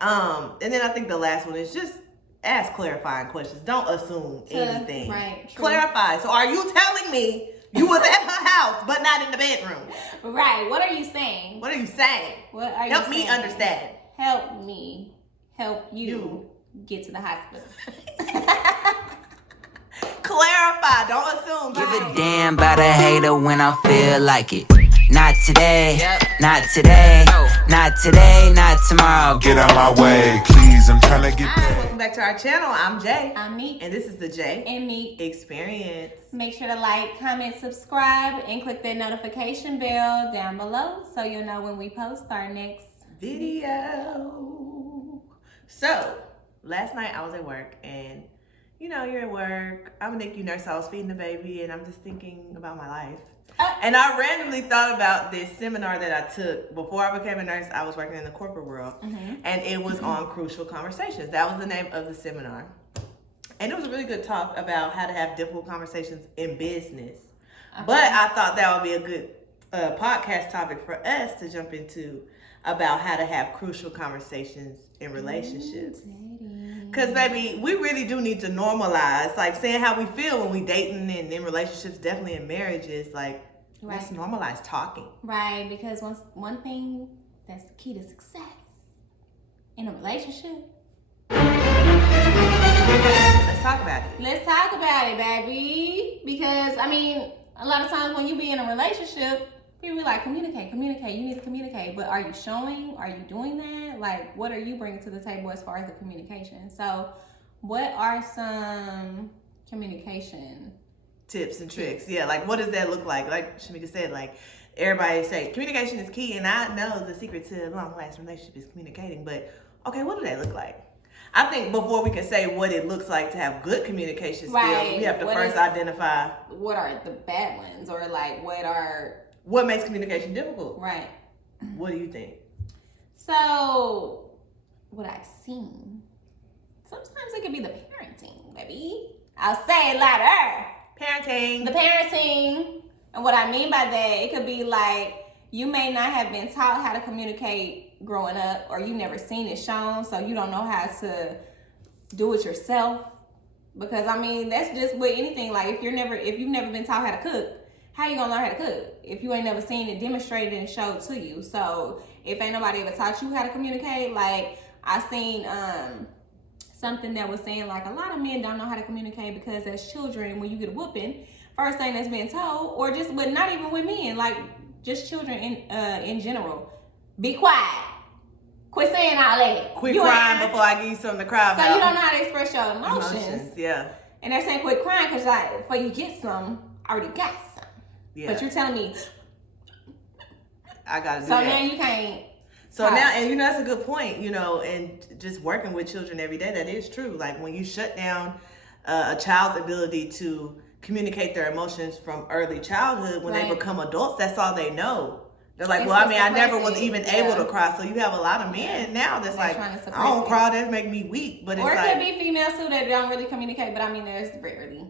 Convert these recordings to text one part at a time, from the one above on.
And then I think the last one is just ask clarifying questions. Don't assume anything. Right. True. Clarify. So are you telling me you was at her house but not in the bedroom? Right. What are you saying? What are you saying? What are you Help saying? me understand. Help me. Help you get to the hospital. Clarify. Don't assume. Give a damn about a hater when I feel like it. Not today, not today, not today, not tomorrow. Get out my way, please. I'm trying to get Hi, welcome back to our channel. I'm Jay. I'm Meek. And this is the Jay And Meek Experience. Make sure to like, comment, subscribe, and click that notification bell down below so you'll know when we post our next video. So, last night I was at work and you're at work. I'm a NICU nurse. I was feeding the baby and I'm just thinking about my life. And I randomly thought about this seminar that I took. Before I became a nurse, I was working in the corporate world. And it was on crucial conversations. That was the name of the seminar. And it was a really good talk about how to have difficult conversations in business. Okay. But I thought that would be a good podcast topic for us to jump into about how to have crucial conversations in relationships. Because, baby, we really do need to normalize, like, saying how we feel when we dating and in relationships, definitely in marriages. Like, let's normalize talking. Right, because one thing that's the key to success in a relationship. Let's talk about it. Let's talk about it, baby. Because, I mean, a lot of times when you be in a relationship, people be like, communicate. You need to communicate. But are you showing? Are you doing that? Like, what are you bringing to the table as far as the communication? So, what are some communication tips and tricks? Yeah, like, what does that look like? Like Shamika said, like, everybody say communication is key. And I know the secret to a long-lasting relationship is communicating. But, okay, what do they look like? I think before we can say what it looks like to have good communication skills, we have to first identify what are the bad ones, or like what makes communication difficult. Right. What do you think? So, what I've seen, sometimes it could be the parenting, baby. I'll say it louder. Parenting. The parenting. And what I mean by that, it could be like you may not have been taught how to communicate growing up, or you never seen it shown, so you don't know how to do it yourself. Because I mean, that's just with anything. Like if you've never been taught how to cook, how you gonna learn how to cook if you ain't never seen it demonstrated and showed to you? So if ain't nobody ever taught you how to communicate, like I seen something that was saying like a lot of men don't know how to communicate because as children, when you get a whooping, first thing that's been told, or just, but not even with men, like just children in general, be quiet. Quit saying all that. Quit crying before I give you something to cry about. So you don't know how to express your emotions. Yeah. And they're saying quit crying because like before you get some, I already got some. Yeah. But you're telling me I gotta do that. So now you can't. So now, and that's a good point, and just working with children every day, that is true. Like when you shut down a child's ability to communicate their emotions from early childhood, when they become adults, that's all they know. They're like, well, I mean, I never was even able to cry. So you have a lot of men now that's like, I don't cry, that make me weak. But it's or it like, could be females too that don't really communicate, but I mean, there's rarely.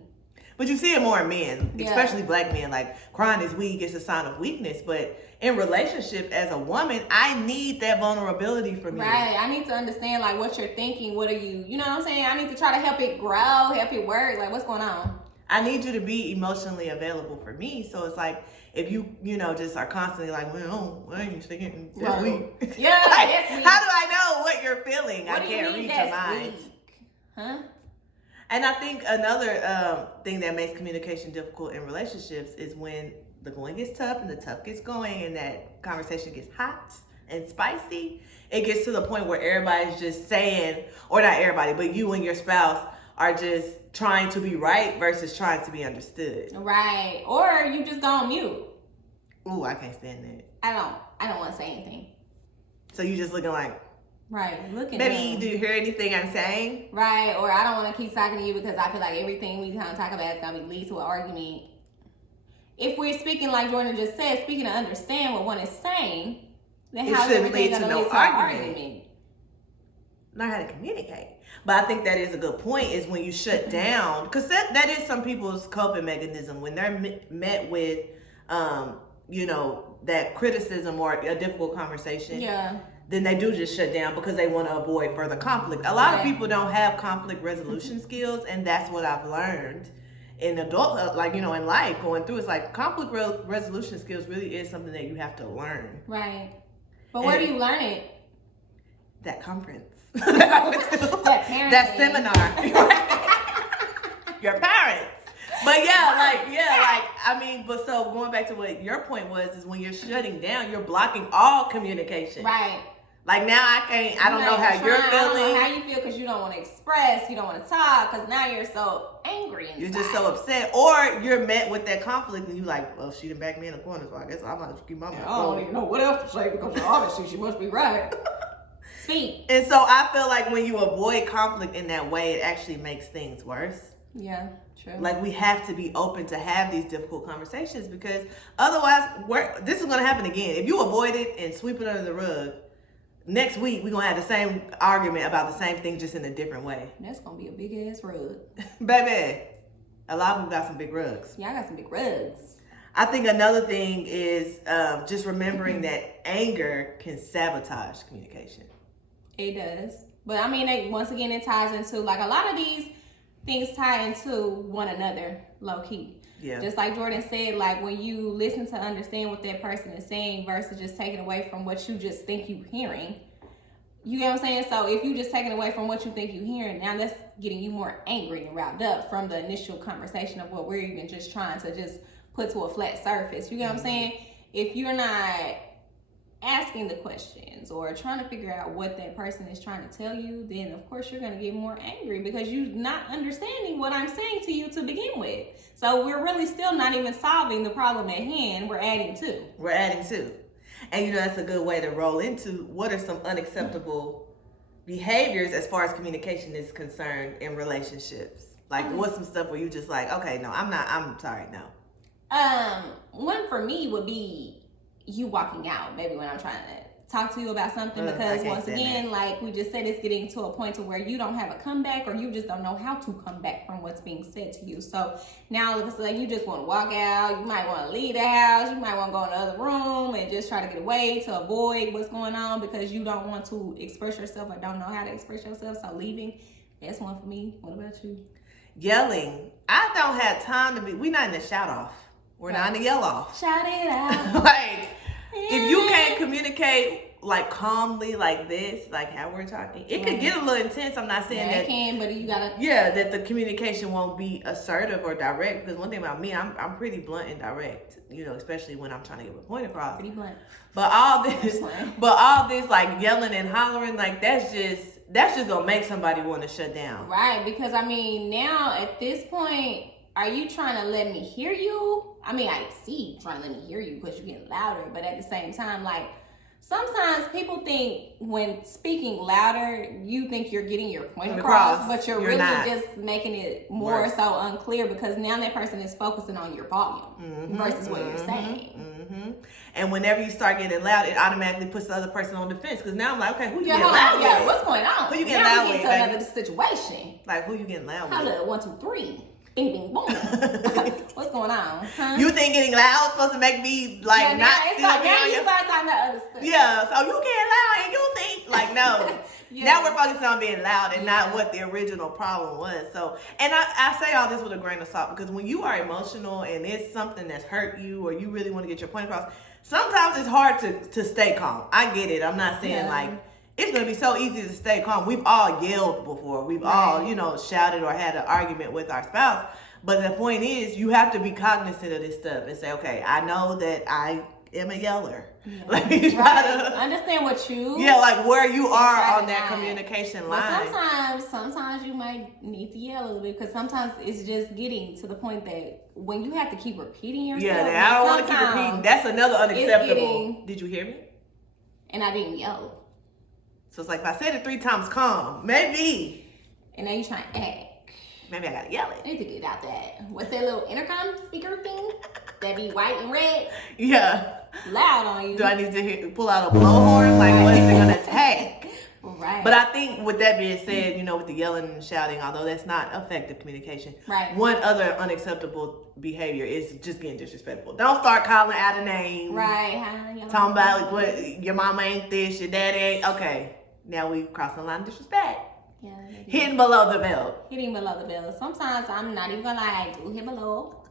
But you see it more in men, especially black men. Like crying is weak, it's a sign of weakness. But in relationship as a woman, I need that vulnerability from you. Right, I need to understand like what you're thinking. What are you know what I'm saying? I need to try to help it grow, help it work. Like what's going on? I need you to be emotionally available for me. So it's like, if you just are constantly like, well, I ain't thinking this week. Yeah, like, that's weak. How do I know what you're feeling? What I can't read your mind. Huh? And I think another thing that makes communication difficult in relationships is when the going gets tough and the tough gets going and that conversation gets hot and spicy. It gets to the point where everybody's just saying, or not everybody, but you and your spouse are just trying to be right versus trying to be understood. Right. Or you just go on mute. Ooh, I can't stand that. I don't want to say anything. So you just looking like, right, looking. Baby, do you hear anything I'm saying? Right, or I don't want to keep talking to you because I feel like everything we kind of talk about is going to lead to an argument. If we're speaking like Jordan just said, speaking to understand what one is saying, then how is everything going to lead to an argument? Learn how to communicate. But I think that is a good point, is when you shut down, because that is some people's coping mechanism when they're met with, that criticism or a difficult conversation. Yeah. then they do just shut down because they want to avoid further conflict. A lot of people don't have conflict resolution skills, and that's what I've learned in adult, like, you know, in life going through. It's like conflict resolution skills really is something that you have to learn. Right. But where do you learn it? That conference. that seminar. Your parents. But I mean, but so going back to what your point was, is when you're shutting down, you're blocking all communication. Right. Like now I don't know how you're feeling. I don't know how you feel because you don't want to express, you don't want to talk, because now you're so angry inside. You're just so upset. Or you're met with that conflict and you're like, well, she didn't back me in the corner, so I guess I'm going to keep my mouth. I don't even know what else to say because obviously she must be right. Speak. And so I feel like when you avoid conflict in that way, it actually makes things worse. Yeah, true. Like we have to be open to have these difficult conversations, because otherwise, this is going to happen again. If you avoid it and sweep it under the rug, next week we're going to have the same argument about the same thing, just in a different way. That's going to be a big ass rug. Baby, a lot of them got some big rugs. Yeah, I got some big rugs. I think another thing is just remembering that anger can sabotage communication. It does. But I mean, once again, it ties into, like, a lot of these things tie into one another, low key. Yeah. Just like Jordan said, like when you listen to understand what that person is saying versus just taking away from what you just think you're hearing. You get what I'm saying? So if you just taking away from what you think you're hearing, now that's getting you more angry and riled up from the initial conversation of what we're even just trying to just put to a flat surface. You get what I'm saying? If you're not asking the questions or trying to figure out what that person is trying to tell you, then of course you're going to get more angry because you're not understanding what I'm saying to you to begin with. So we're really still not even solving the problem at hand. We're adding to. And you know, that's a good way to roll into what are some unacceptable behaviors as far as communication is concerned in relationships. Like what's some stuff where you just like, okay, no, I'm sorry, no. One for me would be you walking out, maybe when I'm trying to talk to you about something, because once again, like we just said, it's getting to a point to where you don't have a comeback, or you just don't know how to come back from what's being said to you. So now all of a sudden you just want to walk out, you might want to leave the house, you might want to go in the other room and just try to get away to avoid what's going on because you don't want to express yourself or don't know how to express yourself. So leaving, that's one for me. What about you? Yelling. I don't have time to be, we're not in the shout off. We're not in the yell off. Shout it out. Like, if you can't communicate like calmly like this, like how we're talking, it could get a little intense. I'm not saying that it can, but you gotta. Yeah, that the communication won't be assertive or direct. Because one thing about me, I'm pretty blunt and direct. You know, especially when I'm trying to get my point across. Pretty blunt. But all this like yelling and hollering, like that's just gonna make somebody want to shut down. Right, because I mean, now at this point, are you trying to let me hear you? I mean, I see you trying to let me hear you because you're getting louder, but at the same time, like, sometimes people think when speaking louder, you think you're getting your point across, but you're really not. Just making it more so unclear because now that person is focusing on your volume versus what you're saying. And whenever you start getting loud, it automatically puts the other person on defense because now I'm like, okay, who you getting loud with? Yeah, what's going on? Who you getting loud with, to another situation. Like, who you getting loud with? Holla, 1, 2, 3. Bing, bing, boom. What's going on? Huh? You think getting loud is supposed to make me like not still like, be now on you your... start talking about other stuff. Yeah, so you getting loud and you think like no. Now we're focusing on being loud and not what the original problem was. So, and I say all this with a grain of salt because when you are emotional and it's something that's hurt you or you really want to get your point across, sometimes it's hard to stay calm. I get it. I'm not saying like it's going to be so easy to stay calm. We've all yelled before. We've all, shouted or had an argument with our spouse. But the point is, you have to be cognizant of this stuff and say, okay, I know that I am a yeller. Yeah. Let me try to understand what you... Yeah, like where you are on that communication line. But sometimes you might need to yell a little bit because sometimes it's just getting to the point that when you have to keep repeating yourself... Yeah, I don't want to keep repeating. That's another unacceptable. Did you hear me? And I didn't yell. So it's like if I said it 3 times calm, maybe. And now you're trying to act. Maybe I gotta yell it. I need to get out that. What's that little intercom speaker thing? That be white and red? Yeah. Loud on you. Do I need to pull out a blowhorn? Like, what is it gonna take? Right. Right. But I think with that being said, you know, with the yelling and shouting, although that's not effective communication, right. one other unacceptable behavior is just getting disrespectful. Don't start calling out a name. Right. Talking about what your mama ain't this, your daddy ain't. Okay, now we crossing the line of disrespect. Yeah. Hitting below the belt. Hitting below the belt. Sometimes I'm not even gonna lie, I do hit below.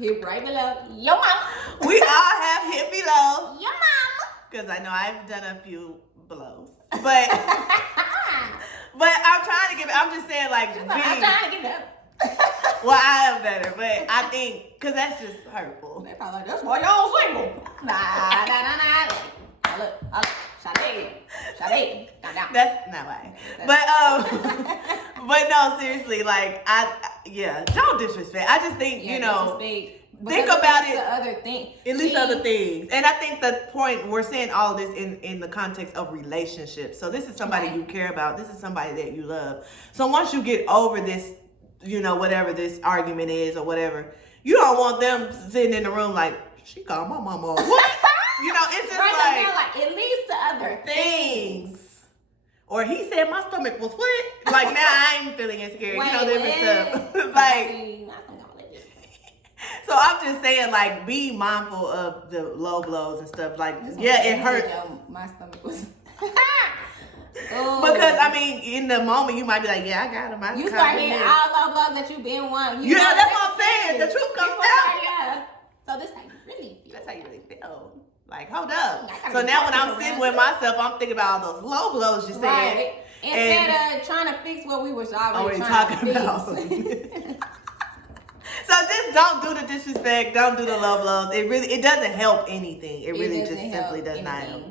Hit right below. Yo mama. We all have hit below. Yo mama. Because I know I've done a few blows. But I'm trying to give it, I'm just saying like, I'm trying to get up. well, I am better, but I think, because that's just hurtful. They probably like, that's why y'all single. Nah. Look, Sade, calm down. That's not why. But no, seriously, like don't disrespect. I just think, you know, think about it. Other thing. At least other things. And I think the point, we're saying all this in the context of relationships. So this is somebody you care about. This is somebody that you love. So once you get over this, you know, whatever this argument is or whatever, you don't want them sitting in the room like, she called my mama. What? You know, it's just like it leads to other things. Or he said my stomach was what? Like now I ain't feeling insecure. You know, different stuff. Like, so I'm just saying, like, be mindful of the low blows and stuff. Like, yeah, it hurts. My stomach was. Because I mean, in the moment you might be like, yeah, I got him. You start hearing all low blows that you've been wanting. Yeah, that's what I'm saying. The truth comes out. Yeah. So this how you really feel. That's how you really feel. Like, hold up. So now when I'm sitting with myself, I'm thinking about all those low blows you said. Right. Instead of trying to fix what we was already trying to about. So just don't do the disrespect. Don't do the low blows. It doesn't help anything. It really just simply does not help.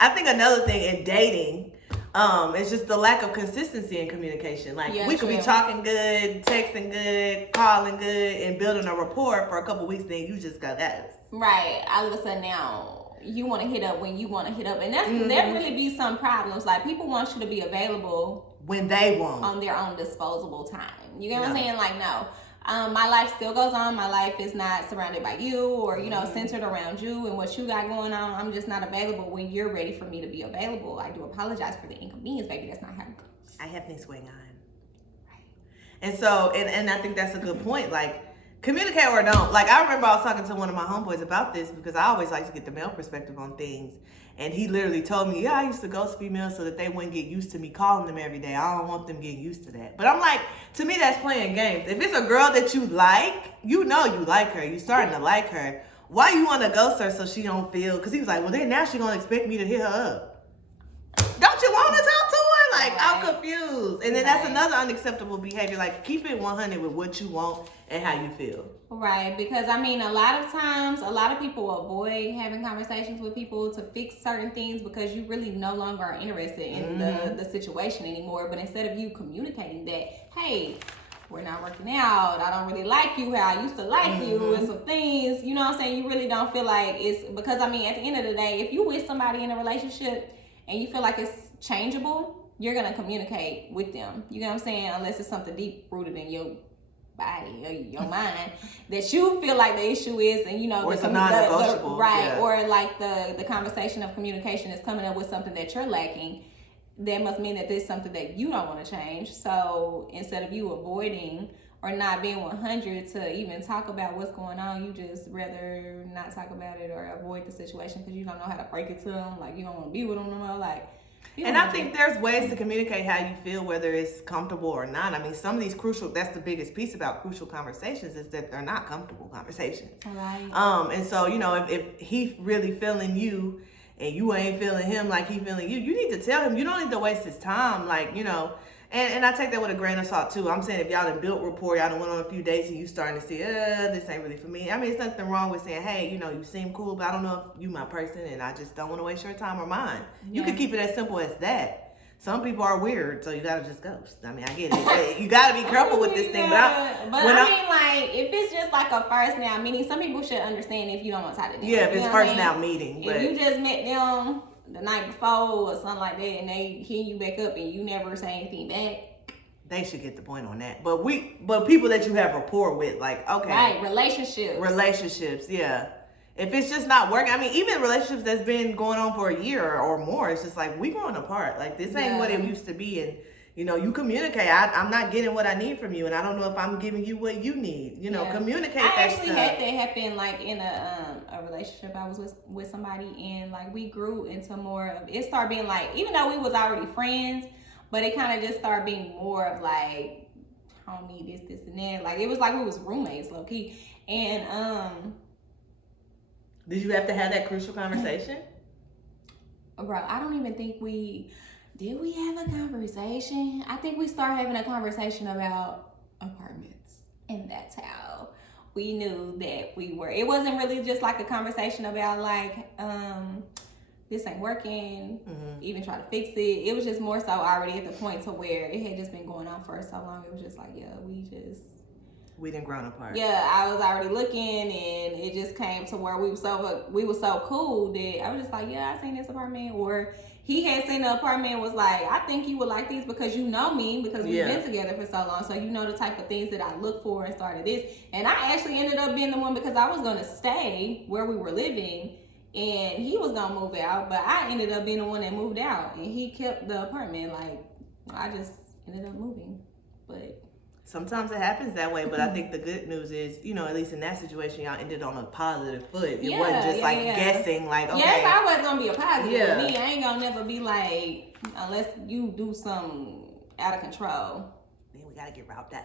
I think another thing in dating, it's just the lack of consistency in communication. Like we could be talking good, texting good, calling good, and building a rapport for a couple weeks. Then you just got that. Right. All of a sudden now you want to hit up when you want to hit up, and that's there really be some problems. Like people want you to be available when they want on their own disposable time. You get what I'm saying? Like no. My life still goes on. My life is not surrounded by you or, you know, centered around you and what you got going on. I'm just not available when you're ready for me to be available. I do apologize for the inconvenience, baby. That's not how it goes. I have things going on. Right. And so, and I think that's a good point. Like, communicate or don't. Like, I remember I was talking to one of my homeboys about this because I always like to get the male perspective on things. And he literally told me, yeah, I used to ghost females so that they wouldn't get used to me calling them every day. I don't want them getting used to that. But I'm like, to me, that's playing games. If it's a girl that you like, you know you like her. You starting to like her. Why you want to ghost her so she don't feel? Because he was like, well, then now she going to expect me to hit her up. Don't you want to talk to her? Like, I'm confused. And then that's another unacceptable behavior. Like, keep it 100 with what you want and how you feel. Right, because I mean, a lot of times, a lot of people avoid having conversations with people to fix certain things because you really no longer are interested in the situation anymore. But instead of you communicating that, hey, we're not working out, I don't really like you how I used to like you, and some things, you know what I'm saying, you really don't feel like it's, because I mean, at the end of the day, if you with somebody in a relationship and you feel like it's changeable, you're going to communicate with them. You know what I'm saying? Unless it's something deep rooted in your body or your mind that you feel like the issue is, and you know, or it's a non-negotiable, right? Or like the conversation of communication is coming up with something that you're lacking. That must mean that there's something that you don't want to change. So instead of you avoiding or not being 100 to even talk about what's going on, you just rather not talk about it or avoid the situation because you don't know how to break it to them. Like you don't want to be with them no more. Like. And I think there's ways to communicate how you feel, whether it's comfortable or not. I mean, some of these that's the biggest piece about crucial conversations is that they're not comfortable conversations. Right. And so, you know, if he really feeling you and you ain't feeling him like he feeling you, you need to tell him. You don't need to waste his time. Like, you know, and I take that with a grain of salt too. I'm saying if y'all done built rapport, y'all done went on a few dates and you starting to see, this ain't really for me. I mean, it's nothing wrong with saying, hey, you know, you seem cool, but I don't know if you my person and I just don't want to waste your time or mine. You can keep it as simple as that. Some people are weird, so you gotta just ghost. I mean, I get it. You gotta be careful with this thing. But I mean, like, if it's just like a first now meeting, some people should understand if you don't want to talk to them. Yeah, if it's first now meeting. But if you just met them the night before or something like that and they hit you back up and you never say anything back, they should get the point on that. But people that you have rapport with, like, okay. Right, relationships, yeah. If it's just not working, I mean, even relationships that's been going on for a year or more, it's just like, we growing apart. Like, this ain't what it used to be. And, you know, you communicate. I'm not getting what I need from you, and I don't know if I'm giving you what you need. You know, communicate that stuff. I actually had that happen, like, in a relationship I was with somebody, and, like, we grew into more of, it started being, like, even though we was already friends, but it kind of just started being more of, like, homie, this, and that. Like, it was like we was roommates, low-key. And, did you have to have that crucial conversation? Bro, I don't even think did we have a conversation? I think we started having a conversation about apartments. And that's how we knew that it wasn't really just like a conversation about like, this ain't working, even try to fix it. It was just more so already at the point to where it had just been going on for so long. It was just like, we didn't grown apart. Yeah, I was already looking, and it just came to where we were so cool that I was just like, yeah, I seen this apartment, or he had seen the apartment and was like, I think you would like these because you know me, because we've been together for so long, so you know the type of things that I look for and started this. And I actually ended up being the one, because I was gonna stay where we were living and he was gonna move out, but I ended up being the one that moved out, and he kept the apartment. Like, I just ended up moving, but. Sometimes it happens that way, but I think the good news is, you know, at least in that situation, y'all ended on a positive foot. It wasn't just guessing, like, okay. Yes, I was gonna be a positive. Me, I ain't gonna never be like, unless you do something out of control. Then we gotta get robbed out.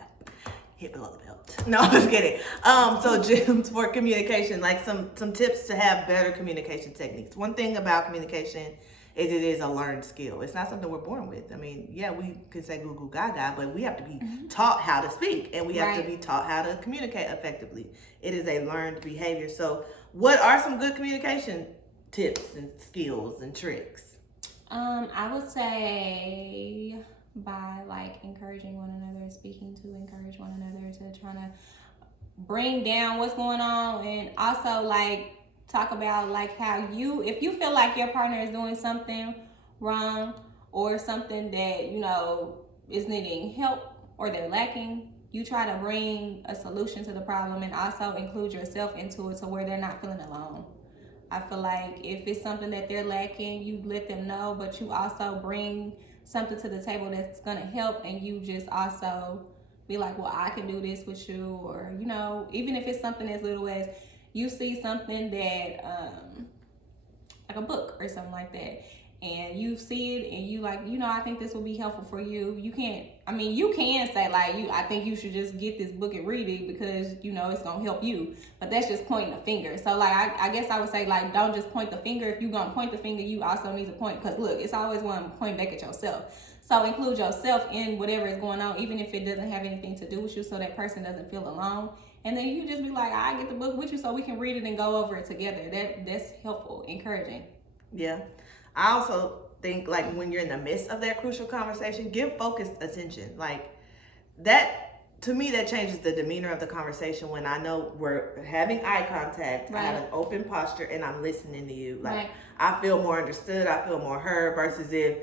Hit below the belt. No, I'm just kidding. So gems for communication, like some tips to have better communication techniques. One thing about communication is it is a learned skill. It's not something we're born with. I mean, yeah, we can say goo goo gaga, but we have to be taught how to speak, and we have to be taught how to communicate effectively. It is a learned behavior. So what are some good communication tips and skills and tricks? I would say by like encouraging one another, speaking to encourage one another, to try to bring down what's going on, and also like talk about like how if you feel like your partner is doing something wrong or something that, you know, is needing help or they're lacking, you try to bring a solution to the problem and also include yourself into it, to where they're not feeling alone. I feel like if it's something that they're lacking, you let them know, but you also bring something to the table that's going to help, and you just also be like, well, I can do this with you, or, you know, even if it's something as little as you see something that, like a book or something like that, and you see it and you like, you know, I think this will be helpful for you. You can say like, I think you should just get this book and read it because, you know, it's going to help you. But that's just pointing a finger. So like, I guess I would say like, don't just point the finger. If you're going to point the finger, you also need to point, because look, it's always one to point back at yourself. So include yourself in whatever is going on, even if it doesn't have anything to do with you, so that person doesn't feel alone. And then you just be like, I get the book with you so we can read it and go over it together. That's helpful, encouraging. Yeah. I also think like when you're in the midst of that crucial conversation, give focused attention. Like that, to me, that changes the demeanor of the conversation when I know we're having eye contact, I have an open posture, and I'm listening to you. Like I feel more understood, I feel more heard, versus if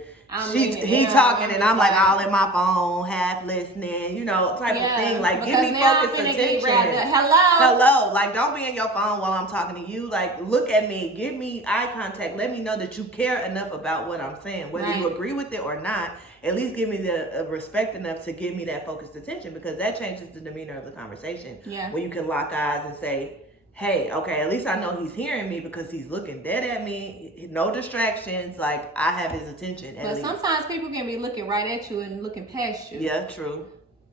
he talking and I'm like all in my phone, half listening, you know, type of thing. Like, give me focused attention. Hello. Like, don't be in your phone while I'm talking to you. Like, look at me. Give me eye contact. Let me know that you care enough about what I'm saying. Whether you agree with it or not, at least give me the respect enough to give me that focused attention, because that changes the demeanor of the conversation. Yeah. When you can lock eyes and say, hey, okay, at least I know he's hearing me because he's looking dead at me. No distractions. Like, I have his attention. But sometimes people can be looking right at you and looking past you. Yeah, true.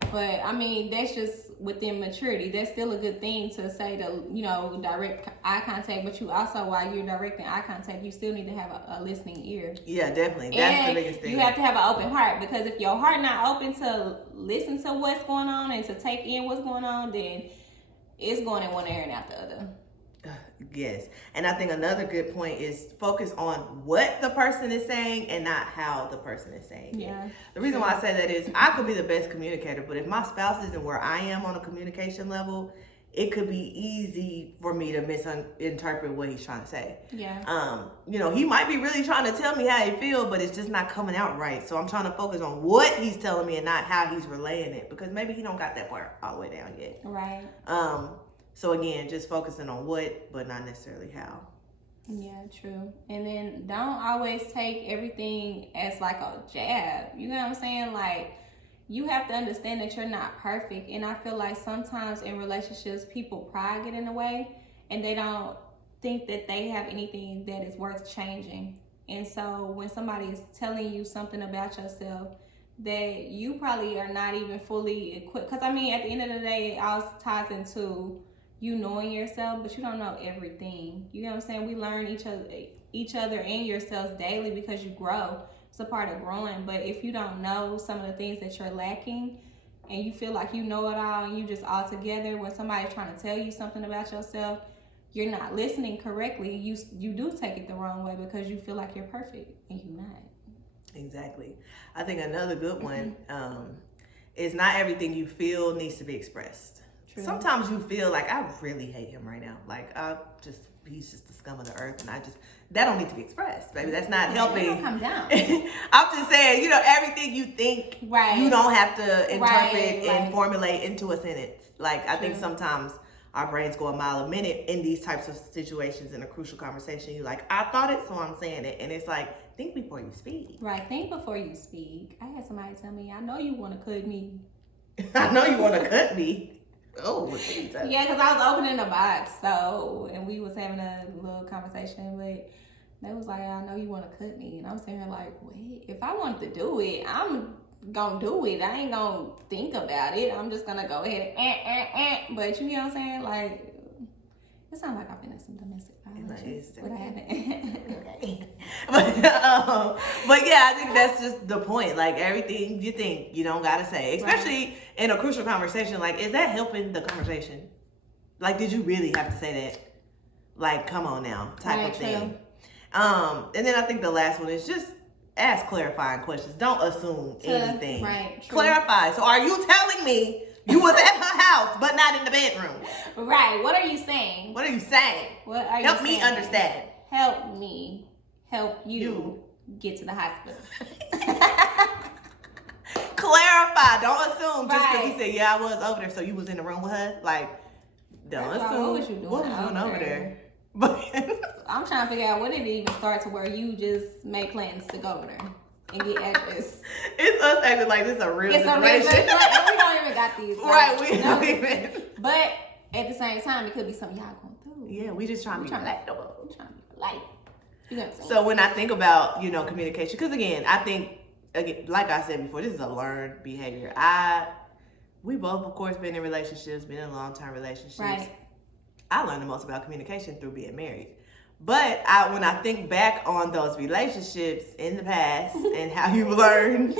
But, I mean, that's just within maturity. That's still a good thing to say, to, you know, direct eye contact. But you also, while you're directing eye contact, you still need to have a listening ear. Yeah, definitely. That's the biggest thing. You have to have an open heart, because if your heart not open to listen to what's going on and to take in what's going on, then it's going in one ear and out the other. Yes. And I think another good point is focus on what the person is saying and not how the person is saying it. The reason why I say that is I could be the best communicator, but if my spouse isn't where I am on a communication level, it could be easy for me to misinterpret what he's trying to say. You know, he might be really trying to tell me how he feels, but it's just not coming out right. So I'm trying to focus on what he's telling me and not how he's relaying it, because maybe he don't got that part all the way down yet. So again, just focusing on what, but not necessarily how. Yeah, true. And then don't always take everything as like a jab. You know what I'm saying? Like, you have to understand that you're not perfect. And I feel like sometimes in relationships, people pride get in the way and they don't think that they have anything that is worth changing. And so when somebody is telling you something about yourself that you probably are not even fully equipped, because I mean, at the end of the day, it all ties into you knowing yourself, but you don't know everything. You know what I'm saying? We learn each other and yourselves daily because you grow. It's a part of growing. But if you don't know some of the things that you're lacking and you feel like you know it all and you just all together, when somebody's trying to tell you something about yourself, you're not listening correctly. You do take it the wrong way because you feel like you're perfect and you're not. Exactly. I think another good one is not everything you feel needs to be expressed. True. Sometimes you feel like, I really hate him right now. Like, he's just the scum of the earth, and that don't need to be expressed, baby. That's not helping. Don't come down. I'm just saying, everything you think, right, you don't have to interpret right, and formulate into a sentence. Like, I think True. Sometimes our brains go a mile a minute in these types of situations in a crucial conversation. You're like, I thought it, so I'm saying it. And it's like, think before you speak. Right, think before you speak. I had somebody tell me, I know you want to cut me. I know you want to cut me. Oh, yeah, because I was opening a box, and we was having a little conversation, but they was like, I know you want to cut me. And I'm sitting here like, wait, if I wanted to do it, I'm gonna do it. I ain't gonna think about it. I'm just gonna go ahead and But you know what I'm saying? Like, it sounds like I've been in some domestic violence, but I haven't. Okay. But yeah, I think that's just the point. Like, everything you think, you don't gotta say, especially in a crucial conversation. Like, is that helping the conversation? Like, did you really have to say that? Like, come on now, type of thing. And then I think the last one is just ask clarifying questions. Don't assume anything. Right. True. Clarify. So, are you telling me you was at her house but not in the bedroom? Right. What are you saying? What are you saying? What are you Help saying? me understand. Help me help you get to the hospital. Clarify. Don't assume just because Right. he said, yeah, I was over there, so you was in the room with her. Like, don't assume. What was you doing, over there? But I'm trying to figure out when did it even start to where you just make plans to go over there and get address. It's us acting like this is a real situation. And we don't even got these. Right, we don't even. But at the same time, it could be something y'all going through. Yeah, we just trying to be relatable. We're trying to be polite. You know what I'm saying? So when I think about, communication, because again, I think, like I said before, this is a learned behavior. We both, of course, been in relationships, been in long-term relationships. Right. I learned the most about communication through being married. But when I think back on those relationships in the past and how you learned,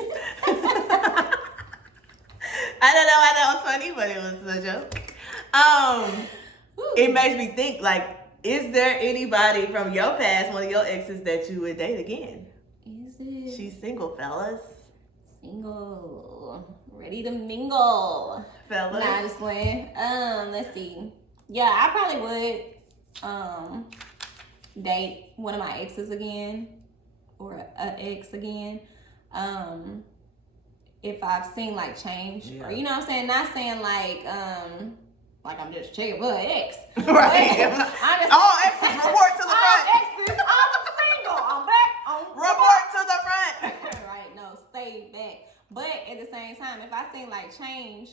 I don't know why that was funny, but it was a joke. It makes me think, like, is there anybody from your past, one of your exes, that you would date again? Is it? She's single, fellas. Single. Ready to mingle. Fellas. Nah, just playing. Let's see. Yeah, I probably would date one of my exes again, or an ex again. If I've seen like change, or you know what I'm saying, not saying like I'm just checking for an ex. Right. All exes report to the front. All exes, I'm single. I'm back. Report to the front. Right, no, stay back. But at the same time, if I see like change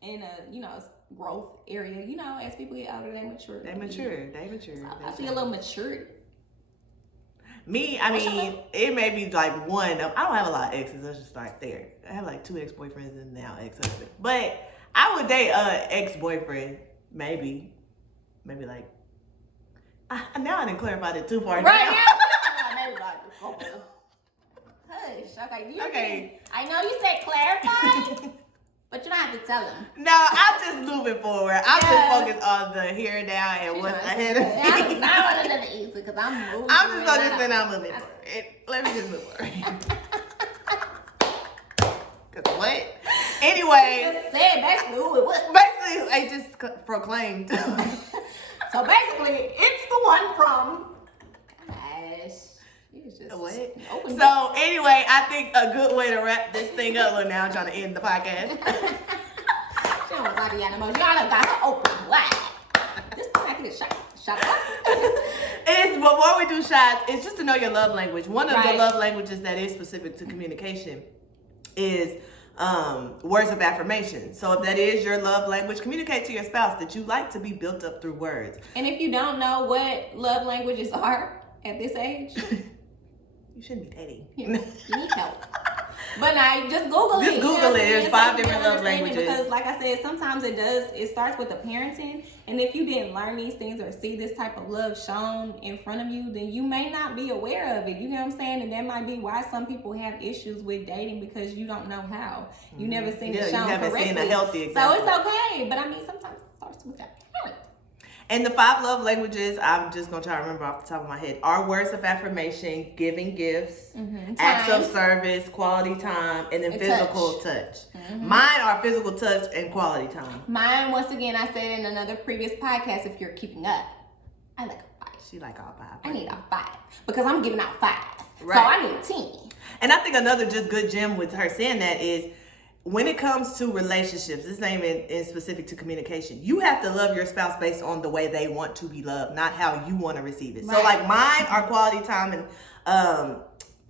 in a growth area, as people get older, they mature. They mature. So I see a little maturity. Me, I mean, it may be like one of, I don't have a lot of exes, let's just start there. I have like 2 ex-boyfriends and now ex-husband. But I would date an ex-boyfriend, maybe like, now I didn't clarify that too far. Right, yeah. Maybe like a couple. Hush, okay. I know you said clarify, but you don't have to tell them. No, I'm just moving forward. I'm just focused on the here and now and what's ahead of me. I want another easy because I'm moving. I'm just focused and I'm moving forward. Let me just move forward. Cause what? Anyway. Just said basically who it was. Basically, I just proclaimed. So basically, it's the one from. Gosh. Just what? So anyway, I think a good way to wrap this thing up. Look, now I'm trying to end the podcast. She don't want to talk to y'all no more. Y'all done got her open wide. Just come back to this shot. Before we do shots, it's just to know your love language. One of the Right. love languages that is specific to communication is words of affirmation. So if that is your love language, communicate to your spouse that you like to be built up through words. And if you don't know what love languages are at this age, You shouldn't be dating. you need help. But now, just Google it. Just you know Google what I'm it. saying? There's So 5 you different can love understand it, languages. Because, like I said, sometimes it starts with the parenting. And if you didn't learn these things or see this type of love shown in front of you, then you may not be aware of it. You know what I'm saying? And that might be why some people have issues with dating, because you don't know how. You never seen it shown you haven't correctly. seen a healthy So example. it's okay. But I mean, sometimes it starts with that parent. And the 5 love languages, I'm just going to try to remember off the top of my head, are words of affirmation, giving gifts, acts of service, quality time, and then And physical touch. Mine are physical touch and quality time. Mine, once again, I said in another previous podcast, if you're keeping up, I like a 5. She like all 5. I need a 5 because I'm giving out 5. Right. So I need 10. And I think another just good gem with her saying that is, when it comes to relationships, this ain't in specific to communication, you have to love your spouse based on the way they want to be loved, not how you want to receive it. Right. So like mine are quality time and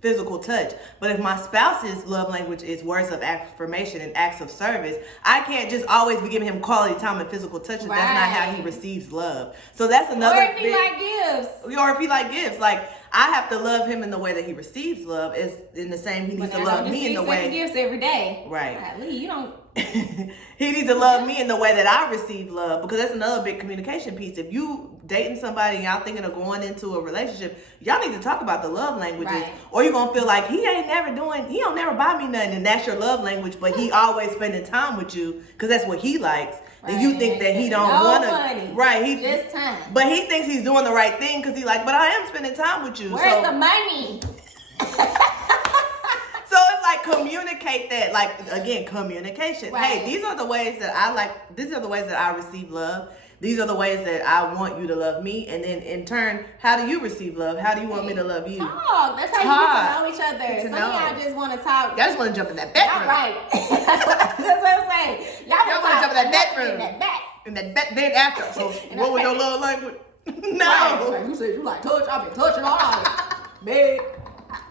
physical touch. But if my spouse's love language is words of affirmation and acts of service, I can't just always be giving him quality time and physical touch if that's not how he receives love. So that's another Or if he like gifts. Or if he like gifts. Like, I have to love him in the way that he receives love. Is in the same, he needs to love me in the way. Gifts every day. Right. Lee, you don't. He needs to love me in the way that I receive love, because that's another big communication piece. If you dating somebody and y'all thinking of going into a relationship, y'all need to talk about the love languages, Right. or you're gonna feel like he don't never buy me nothing, and that's your love language, but he always spending time with you because that's what he likes. Right. And you think that he don't No want money. to, right? He Just time. but he thinks he's doing the right thing because he like, but I am spending time with you. Where's the money? So it's like, communicate that. Like, again, communication. Right. Hey, these are the ways that I like, these are the ways that I receive love. These are the ways that I want you to love me. And then in turn, how do you receive love? How do you want me to love you? Talk. That's how you get to know each other. Some of y'all just want to talk. Y'all just want to jump in that Y'all bedroom. right. That's what I'm saying. Y'all Y'all want to jump in that bedroom. In that back. In that then after. So what was your love language? No. Right. You said you like touch. I've been touching all of it. Big.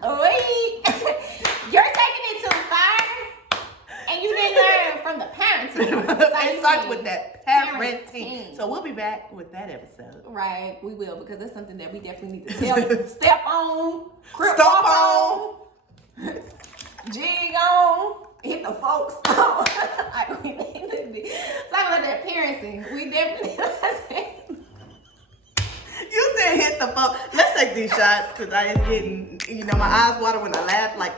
Wait. You're taking it too far. And you didn't learn from the parenting. It starts with that parenting. Parenting. So we'll be back with that episode. Right, we will, because that's something that we definitely need to tell. Step on. Crip Stomp walk on. Jig on. Hit the folks on. Like, we need to be talking about that parenting. We definitely You said hit the phone. Let's take these shots because I is getting, my eyes water when I laugh like